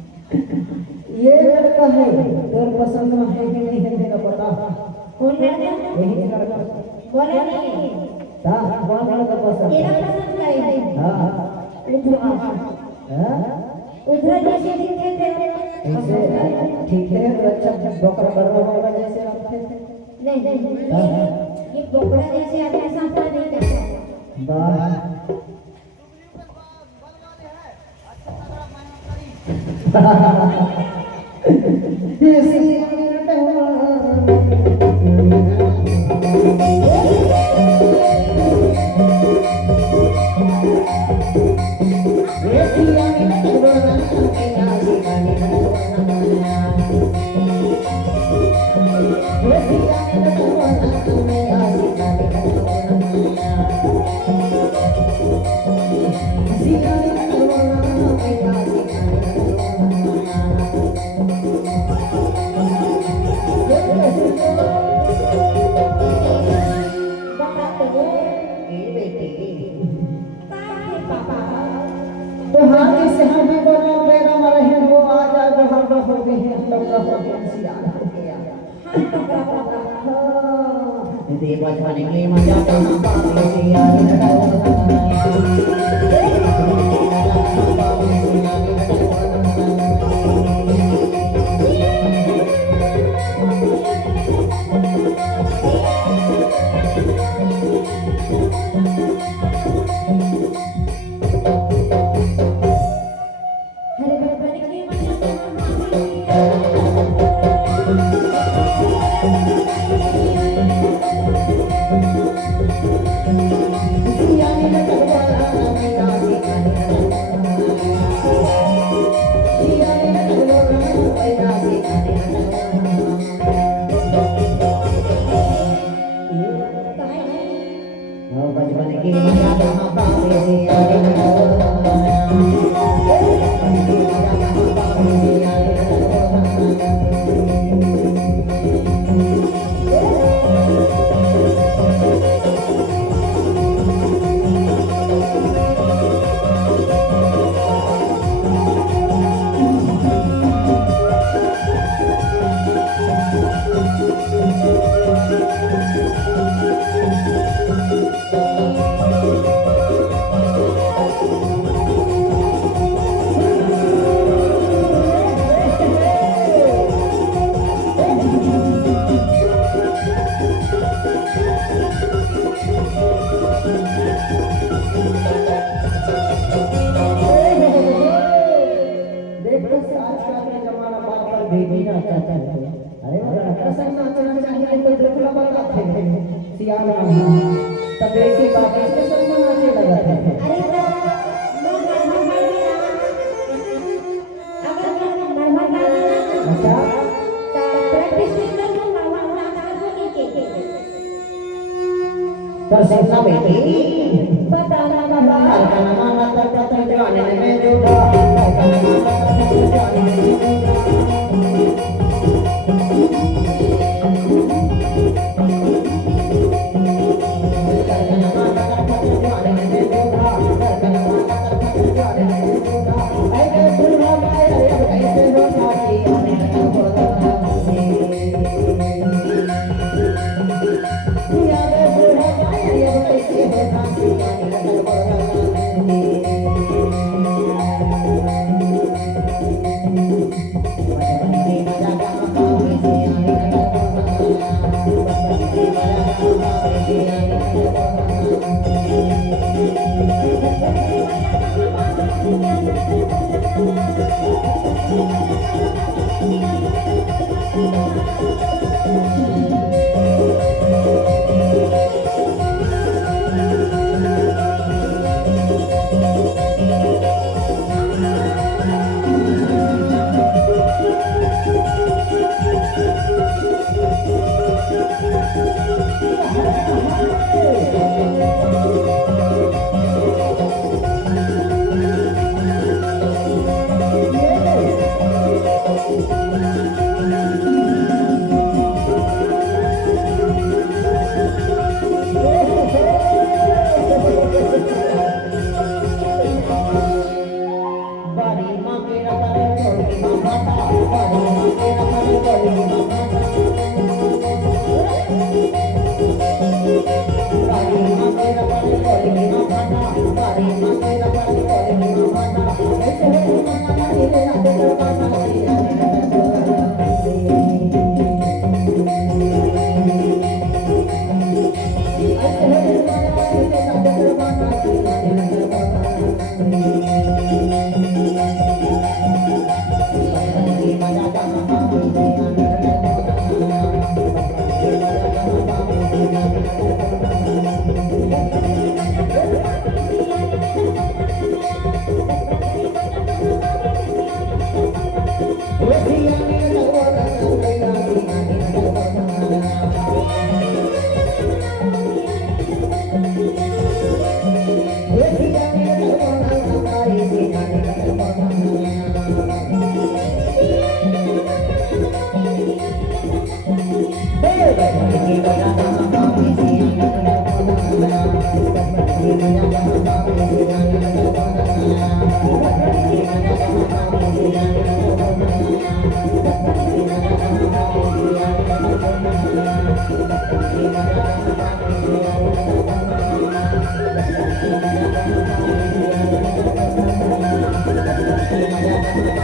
ये लड़का है तेरे पसंद में है कि नहीं है तेरा पता? कौन लड़का? यही लड़का बोला नहीं कौन लड़का पसंद? तेरा पसंद का है। हाँ उधर जैसे दिखते थे ऐसे ठीक है अच्छा बकरा बकरा जैसे रखते थे नहीं ये बकरा जैसे आदमी सांसा नहीं करता वाह तो हाँ जैसे हम भी बोलो मेरा मरहे वो आज आज हम हो गए हैं हम लोग हो गए सियार हो गया दे बचपन के मजा तो हम बातें सियार बचपन की मजा तो हम बातें सियार Persona baby, बताना बाबा karena mana terkata jalan ini juga. Thank you. Thank you.